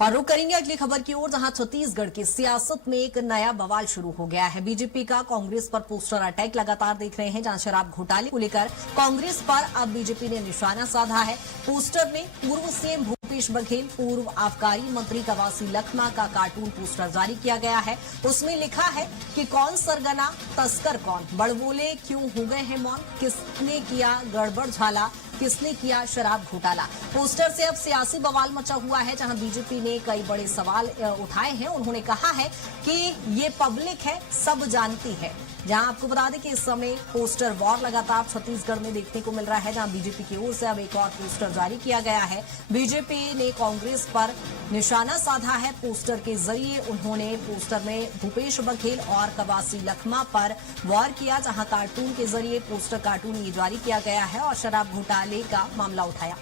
और रुक करेंगे अगली खबर की ओर, जहां छत्तीसगढ़ की सियासत में एक नया बवाल शुरू हो गया है। बीजेपी का कांग्रेस पर पोस्टर अटैक लगातार देख रहे हैं, जहां शराब घोटाले को लेकर कांग्रेस पर अब बीजेपी ने निशाना साधा है। पोस्टर में पूर्व सीएम भूपेश बघेल, पूर्व आबकारी मंत्री कवासी लखमा का कार्टून पोस्टर जारी किया गया है। उसमें लिखा है कि कौन सरगना, तस्कर कौन, बड़बोले क्यों हो गए हैं मौन, किसने किया गड़बड़ झाला, किसने किया शराब घोटाला। पोस्टर से अब सियासी बवाल मचा हुआ है, जहां बीजेपी ने कई बड़े सवाल उठाए हैं। उन्होंने कहा है कि ये पब्लिक है, सब जानती है। जहां आपको बता दें कि इस समय पोस्टर वॉर लगातार छत्तीसगढ़ में देखने को मिल रहा है, जहां बीजेपी की ओर से अब एक और पोस्टर जारी किया गया है। बीजेपी ने कांग्रेस पर निशाना साधा है। पोस्टर के जरिए उन्होंने पोस्टर में भूपेश बघेल और कवासी लखमा पर वॉर किया, जहां कार्टून के जरिए पोस्टर कार्टून ये जारी किया गया है और शराब घोटाले का मामला उठाया।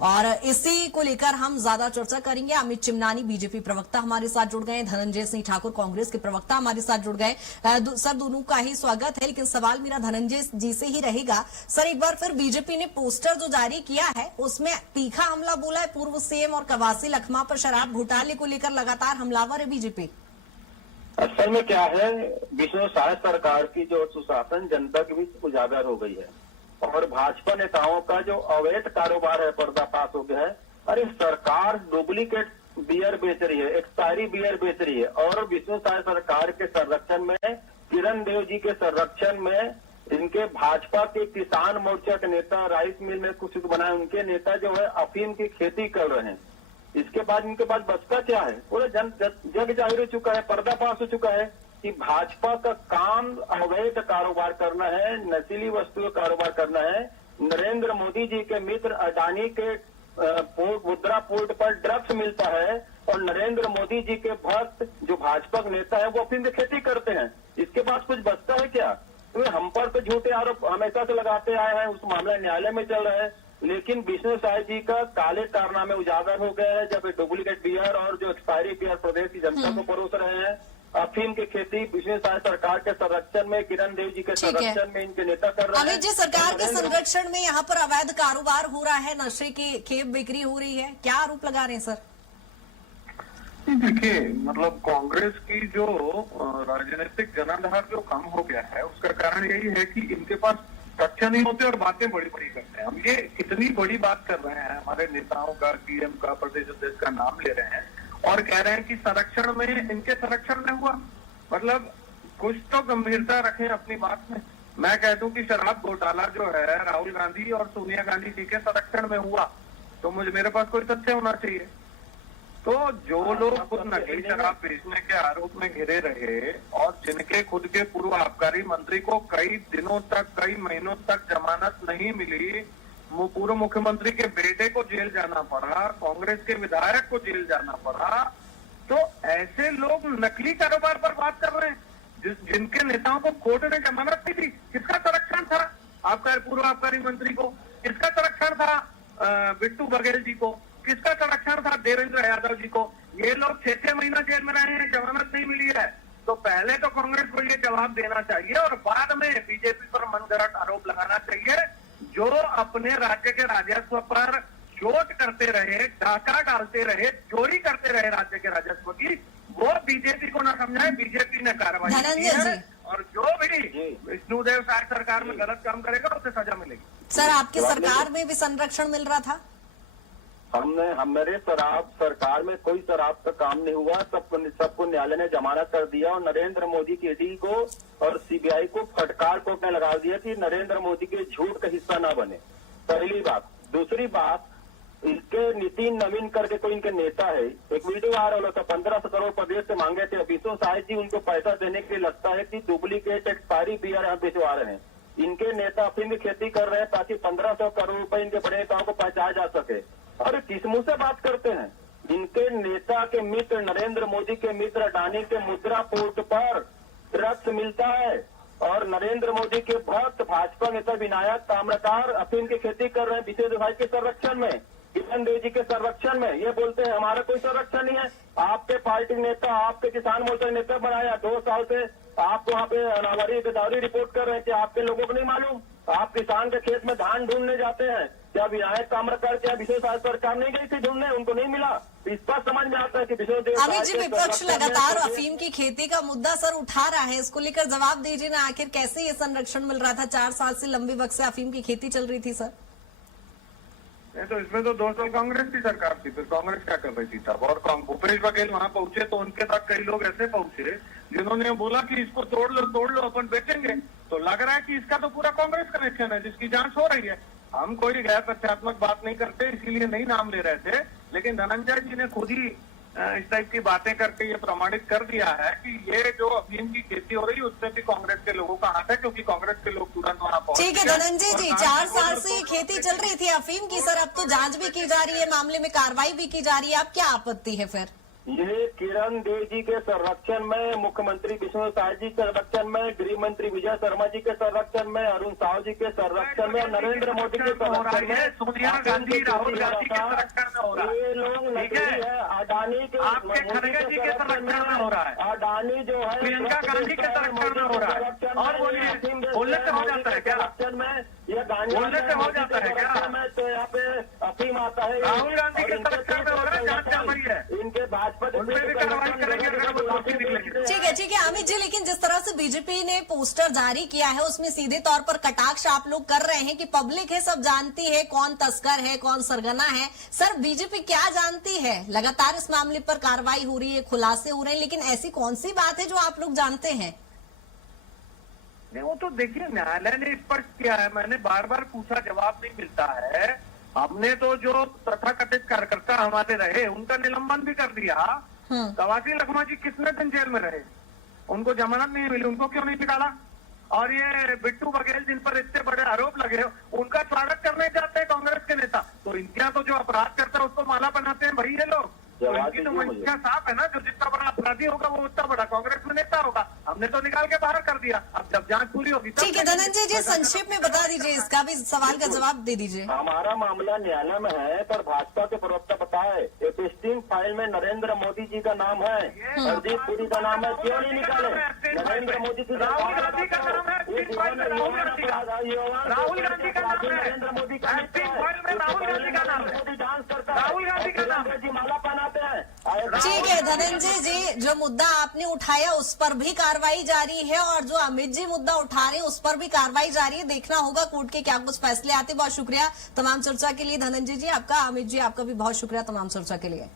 और इसी को लेकर हम ज्यादा चर्चा करेंगे। अमित चिमनानी बीजेपी प्रवक्ता हमारे साथ जुड़ गए, धनंजय सिंह ठाकुर कांग्रेस के प्रवक्ता हमारे साथ जुड़ गए। सर, दोनों का ही स्वागत है, लेकिन सवाल मेरा धनंजय जी से ही रहेगा। सर, एक बार फिर बीजेपी ने पोस्टर जो जारी किया है उसमें तीखा हमला बोला है पूर्व सीएम और कवासी लखमा पर। शराब घोटाले को लेकर लगातार हमलावर है बीजेपी। असल में क्या है, विष्णु साय सरकार की जो सुशासन जनता के बीच उजागर हो गई है और भाजपा नेताओं का जो अवैध कारोबार है पर्दाफाश हो गया है। अरे सरकार डुप्लीकेट बियर बेच रही है, एक्सपायरी बियर बेच रही है, और विष्णु साय सरकार के संरक्षण में, किरण देव जी के संरक्षण में, इनके भाजपा के किसान मोर्चा के नेता, राइस मिल में कुछ बनाए उनके नेता जो है अफीम की खेती कर रहे हैं। इसके बाद इनके पास बचता क्या है? पूरा जग जाहिर हो चुका है, पर्दाफाश हो चुका है कि भाजपा का काम अवैध कारोबार करना है, नशीली वस्तुओं का कारोबार करना है। नरेंद्र मोदी जी के मित्र अडानी के मुद्रा पोर्ट पर ड्रग्स मिलता है और नरेंद्र मोदी जी के भक्त जो भाजपा के नेता है वो अफीम की खेती करते हैं। इसके पास कुछ बचता है क्या? तो हम पर तो झूठे आरोप हमेशा से लगाते आए हैं, उस मामला न्यायालय में चल रहा है। लेकिन विष्णु साय जी का काले कारनामे उजागर हो गए हैं, जब डुप्लीकेट बियर और जो एक्सपायरी बियर प्रदेश की जनता को परोस रहे हैं। अफीम की खेती विष्णु साय सरकार के संरक्षण में, किरण देव जी के संरक्षण में इनके नेता कर रहे हैं। अमित जी, सरकार के संरक्षण में यहाँ पर अवैध कारोबार हो रहा है, नशे की खेप बिक्री हो रही है, क्या आरोप लगा रहे हैं सर? देखिए, मतलब कांग्रेस की जो राजनीतिक जनाधार जो कम हो गया है उसका कारण यही है कि इनके पास तथ्य नहीं होते और बातें बड़ी बड़ी करते हैं। हम ये इतनी बड़ी बात कर रहे हैं, हमारे नेताओं का, सीएम का, प्रदेश अध्यक्ष का नाम ले रहे हैं और कह रहे हैं कि संरक्षण में, इनके संरक्षण में हुआ। मतलब कुछ तो गंभीरता रखें अपनी बात में। मैं कह दूं कि शराब घोटाला जो है राहुल गांधी और सोनिया गांधी जी के संरक्षण में हुआ, तो मेरे पास कोई तथ्य होना चाहिए। तो जो लोग खुद नकली शराब बेचने के आरोप में घिरे रहे और जिनके खुद के पूर्व आबकारी मंत्री को कई दिनों तक, कई महीनों तक जमानत नहीं मिली, पूर्व मुख्यमंत्री के बेटे को जेल जाना पड़ा, कांग्रेस के विधायक को जेल जाना पड़ा, तो ऐसे लोग नकली कारोबार पर बात कर रहे हैं जिनके नेताओं को कोर्ट ने जमानत नहीं दी। किसका संरक्षण था? आपका पूर्व आबकारी मंत्री को। किसका संरक्षण था? बिट्टू बघेल जी को। किसका संरक्षण था? देवेंद्र यादव जी को। ये लोग 6-6 महीना जेल में रहे हैं, जमानत नहीं मिली है। तो पहले तो कांग्रेस को ये जवाब देना चाहिए और बाद में बीजेपी पर मनगढ़ंत आरोप लगाना चाहिए। जो अपने राज्य के राजस्व पर चोट करते रहे, डाका डालते रहे, चोरी करते रहे राज्य के राजस्व की, वो बीजेपी को न समझाए। बीजेपी ने कार्रवाई की है और जो भी विष्णुदेव साय सरकार में गलत काम करेगा उसे सजा मिलेगी। सर, आपकी सरकार में भी संरक्षण मिल रहा था? हमारे सरकार में कोई शराब का काम नहीं हुआ। सबको न्यायालय ने जमानत कर दिया और नरेंद्र मोदी की ईडी को और सीबीआई को फटकार कोर्ट ने लगा दिया कि नरेंद्र मोदी के झूठ का हिस्सा ना बने। पहली बात। दूसरी बात, इनके नितिन नवीन करके कोई इनके नेता है, एक वीडियो आ रहा था, 1500 करोड़ प्रदेश से मांगे थे। विष्णु साय जी उनको पैसा देने के लिए लगता है कि डुप्लीकेट एक्सपायरी बियर यहाँ बेचवा रहे हैं। इनके नेता अफीम की खेती कर रहे हैं ताकि 1500 करोड़ रुपए इनके बड़े नेताओं को पहुंचाया जा सके। अरे किस मुंह से बात करते हैं? इनके नेता के मित्र, नरेंद्र मोदी के मित्र अडानी के मुद्रा पोर्ट पर ड्रग्स मिलता है और नरेंद्र मोदी के भक्त भाजपा नेता विनायक ताम्रकार अफीम की खेती कर रहे हैं विशेष विभाग के संरक्षण में, किशन देव जी के संरक्षण में। ये बोलते हैं हमारा कोई संरक्षण नहीं है। आपके पार्टी नेता, आपके किसान मोर्चा नेता बनाया 2 साल से, आप वहाँ पे अनावरी बेदावरी रिपोर्ट कर रहे हैं कि आपके लोगों को नहीं मालूम। आप किसान के खेत में धान ढूंढने जाते हैं, क्या विनायक कामरकर, क्या विश्वनाथ सरकार नहीं गई थी ढूंढने, उनको नहीं मिला। इस पर समझ में आता है कि विश्वदेव अमित जी, विपक्ष लगातार अफीम की खेती का मुद्दा सर उठा रहा है, इसको लेकर जवाब दीजिए ना, आखिर कैसे ये संरक्षण मिल रहा था? 4 साल से लंबी वक्त से अफीम की खेती चल रही थी सर। नहीं तो इसमें तो 2 साल कांग्रेस की सरकार थी, फिर कांग्रेस क्या कर रही थी तब? और भूपेश बघेल वहां पहुंचे तो उनके साथ कई लोग ऐसे पहुंचे जिन्होंने बोला कि इसको तोड़ लो अपन बेचेंगे। तो लग रहा है कि इसका तो पूरा कांग्रेस कनेक्शन है, जिसकी जांच हो रही है। हम कोई गैर तथ्यात्मक बात नहीं करते, इसीलिए नहीं नाम ले रहे थे, लेकिन धनंजय जी ने खुद ही इस टाइप की बातें करके ये प्रमाणित कर दिया है कि ये जो अफीम की खेती हो रही है उसमें भी कांग्रेस के लोगों का हाथ है, क्योंकि कांग्रेस के लोग तुरंत वहां पहुंच ठीक है धनंजय जी, 4 साल से ये खेती चल रही थी अफीम की सर, अब तो जांच भी की जा रही है, मामले में कार्रवाई भी की जा रही है, अब क्या आपत्ति है फिर? ये किरण देव जी के संरक्षण में, मुख्यमंत्री विष्णु साय जी के संरक्षण में, गृह मंत्री विजय शर्मा जी के संरक्षण में, अरुण साहू जी के संरक्षण में, नरेंद्र मोदी के संरक्षण में, सोनिया गांधी, राहुल गांधी के संरक्षण में हो रहा है। ये लोग नकली है। अडानी के, आपके खड़गे जी के संरक्षण में हो रहा है, अडानी जो है प्रियंका गांधी के संरक्षण में हो रहा है। और बोलिए, बोलने से हो जाता है क्या? संरक्षण में ये गांधी बोलने से हो जाता है क्या? तो यहाँ पे अफीम आता है। राहुल गांधी के संरक्षण में हो रहा है, जांच चल रही है, इनके भाजपा उनपे भी कार्रवाई करेंगे अगर वो दोषी निकलेंगे। ठीक है अमित जी, लेकिन जिस तरह से बीजेपी ने पोस्टर जारी किया है उसमें सीधे तौर पर कटाक्ष आप लोग कर रहे हैं कि पब्लिक है, सब जानती है कौन तस्कर है, कौन सरगना है। सर बीजेपी क्या जानती है? लगातार इस मामले पर कार्रवाई हो रही है, खुलासे हो रहे हैं, लेकिन ऐसी कौन सी बात है जो आप लोग जानते हैं? नहीं, वो तो देखिए न्यायालय ने स्पष्ट किया है, मैंने बार बार पूछा, जवाब नहीं मिलता है। हमने तो जो तथाकथित कार्यकर्ता हमारे रहे उनका निलंबन भी कर दिया। कवासी लखमा जी कितने दिन जेल में रहे, उनको जमानत नहीं मिली, उनको क्यों नहीं निकाला? और ये बिट्टू बघेल जिन पर इतने बड़े आरोप लगे, उनका स्वागत करने जाते हैं कांग्रेस के नेता, तो इनके यहाँ तो जो अपराध करता है उसको माला बनाते हैं भाई ये लोग। तो इनकी तो मंशा साफ है ना, जो जितना बड़ा अपराधी होगा वो उतना बड़ा कांग्रेस में नेता होगा। हमने तो निकाल के बाहर कर दिया, अब जब जांच पूरी होगी। ठीक है धनंजय जी, संक्षेप में बता दीजिए, इसका भी सवाल का जवाब दे दीजिए। हमारा मामला न्यायालय में है, पर भाजपा के प्रवक्ता बताए एपिस्टीन फाइल में नरेंद्र मोदी जी का नाम है, हरदीप पुरी का नाम है, क्यों नहीं निकाले? नरेंद्र मोदी जी राहुल गांधी का नाम है, राहुल गांधी का नाम है, नरेंद्र मोदी का राहुल गांधी का नाम है, मोदी डांस करता राहुल गांधी का नाम है। जी माला पहनाते हैं। ठीक है धनंजय जी, जो मुद्दा आपने उठाया उस पर भी कार्रवाई जारी है, और जो अमित जी मुद्दा उठा रहे हैं उस पर भी कार्रवाई जारी है। देखना होगा कोर्ट के क्या कुछ फैसले आते। बहुत शुक्रिया तमाम चर्चा के लिए धनंजय जी आपका। अमित जी आपका भी बहुत शुक्रिया तमाम चर्चा के लिए।